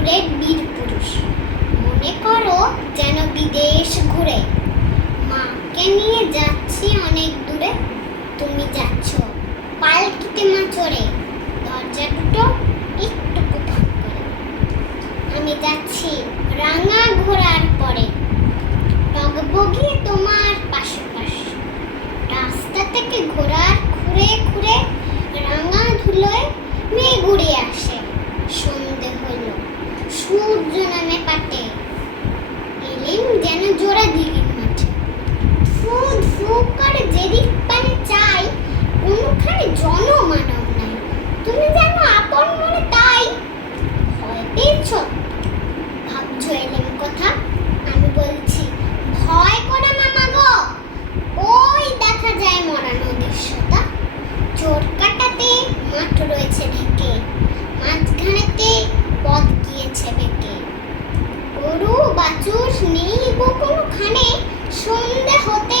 ফুলের বীর পুরুষ। মনে করো যেন বিদেশ ঘুরে। মাকে নিয়ে যাচ্ছি অনেক দূরে। তুমি যাচ্ছ পালকিতে মা চড়ে দরজা দুটো একটু কোথাও করে। আমি যাচ্ছি রাঙা ঘোরার পরে। টগবগি তোমার পাশে পাশে। রাস্তা থেকে ঘোরা যেন দিঘির মাঠে ফু ফু করে যেদিক চাই, কোনখানে নাই। তুমি যেন আপন মনে তাই। ভয় পেয়েছ? ভাবছ এলেন কথা? আমি বলছি, ভয় করে মামা গো। ওই দেখা যায় মরা নদীর সোতা চোর কাটাতে মাঠ রয়েছে ঢেকে মাঝখানেতে discoteca.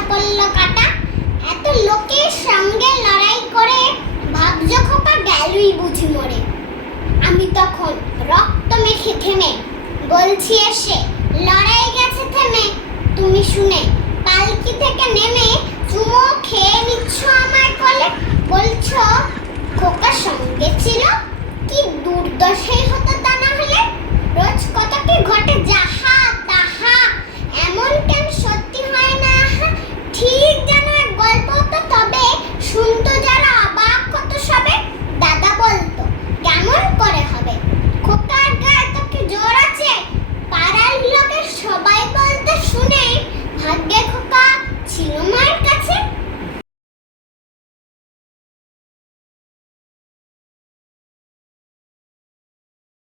মাথা পড়ল কাটা। এত লোকের সঙ্গে লড়াই করে ভাবছ খোকা, গেলই বুঝি মরে। আমি তখন রক্ত মেখে থেমে বলছি এসে, লড়াই গেছে থেমে, তুমি শুনে পালকি থেকে নেমে চুমো খেয়ে নিচ্ছ আমার কোলে? বলছো, খোকা সঙ্গে ছিল? কি দুর্দশাই হতো